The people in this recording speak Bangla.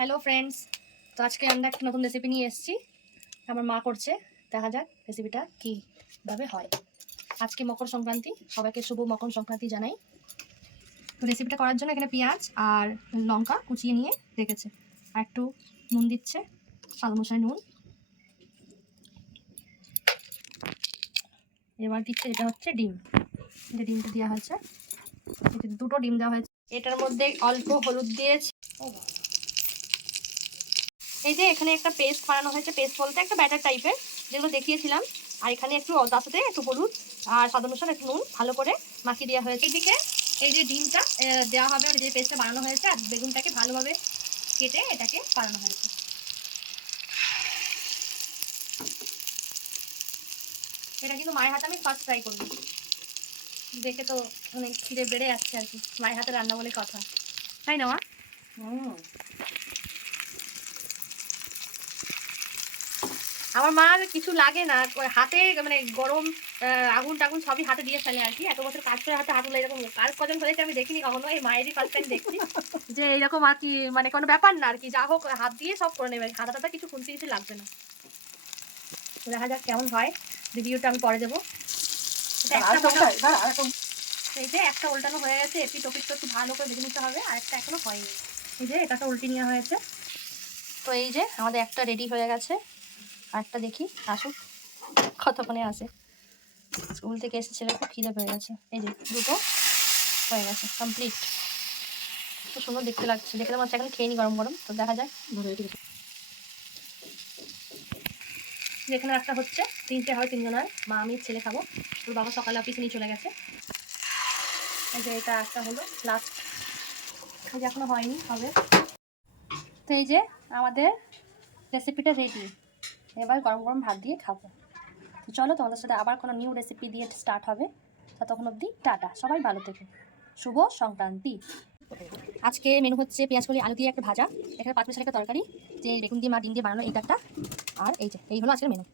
হ্যালো ফ্রেন্ডস, তো আজকে আমরা একটা নতুন রেসিপি নিয়ে এসেছি। আমার মা করছে, দেখা যাক রেসিপিটা কীভাবে হয়। আজকে মকর সংক্রান্তি, সবাইকে শুভ মকর সংক্রান্তি জানাই। তো রেসিপিটা করার জন্য এখানে পেঁয়াজ আর লঙ্কা কুচিয়ে নিয়ে রেখেছে, আর একটু নুন দিচ্ছে, স্বাদ অনুসারে নুন। এবার দিচ্ছে এটা হচ্ছে ডিম, যে ডিমটা দেওয়া হয়েছে, দুটো ডিম দেওয়া হয়েছে। এটার মধ্যে অল্প হলুদ দিয়েছি। এই যে এখানে একটা পেস্ট বানানো হয়েছে, পেস্ট বলতে একটা ব্যাটার টাইপের, যেগুলো দেখিয়েছিলাম। আর এখানে একটু তার সাথে একটু হলুদ আর স্বাদ অনুসারে একটু নুন ভালো করে মাখিয়ে দেওয়া হয়েছে। এইদিকে এই যে ডিমটা দেওয়া হবে, যে পেস্টটা বানানো হয়েছে, আর বেগুনটাকে ভালোভাবে কেটে এটাকে বানানো হয়েছে। এটা কিন্তু মায়ের হাতে আমি ফার্স্ট ট্রাই করবো, দেখে তো অনেক খিদে বেড়ে যাচ্ছে আর কি। মায়ের হাতে রান্না বলে কথা, তাই না মা? আমার মা কিছু লাগে না, হাতে মানে গরম আগুন টাগুন সবই হাতে দিয়ে ফেলে আর কি। এত বছর কাজ করে হাতে হাঁটুলে এরকম কাজ কজন হয়েছে আমি দেখিনি কখনো, এই মায়েরই ফার্স্ট টাইম দেখছি যে এইরকম আর কি, মানে কোনো ব্যাপার না আর কি, যা হোক হাত দিয়ে সব করে নেবে, হাতা টাতা কিছু খুলতে কিছু লাগবে না। দেখা যাক কেমন হয়, রিভিউটা আমি পরে দেবো। এই যে একটা উল্টানো হয়ে গেছে, এপিট ওপিট তো একটু ভালো করে ভেজে নিতে হবে, আর একটা এখনো হয়নি। এই যে এটাকে উল্টে নেওয়া হয়েছে। তো এই যে আমাদের একটা রেডি হয়ে গেছে, আরেকটা দেখি আসুক কতক্ষণে আসে। স্কুল থেকে এসেছিল, খুব খিদে পেয়ে গেছে। এই যে দুটো হয়ে গেছে কমপ্লিট, খুব সুন্দর দেখতে লাগছে, দেখে তো মনে হচ্ছে এখন খেয়ে নি গরম গরম। তো দেখা যায়। যেখানে একটা হচ্ছে, তিনটে হয়, তিনজনের, মা আমি ছেলে খাবো। তোর বাবা সকালে অফিসে নিয়ে চলে গেছে। এই যে এটা একটা হলো লাস্ট, এই যে এখনো হয়নি, হবে। তো এই যে আমাদের রেসিপিটা রেডি, এবার গরম গরম ভাত দিয়ে খাবো। তো চলো, তোমাদের সাথে আবার কোনো নিউ রেসিপি দিয়ে স্টার্ট হবে। ততক্ষণ অবধি টাটা, সবাই ভালো থেকো, শুভ সংক্রান্তি। আজকে মেনু হচ্ছে পেঁয়াজ কলি আলু দিয়ে একটা ভাজা, এখানে 5 মিশালি একটা তরকারি, যে বেগুন দিয়ে মা ডিম দিয়ে বানানো এইটা একটা, আর এই যে এই হলো আজকের মেনু।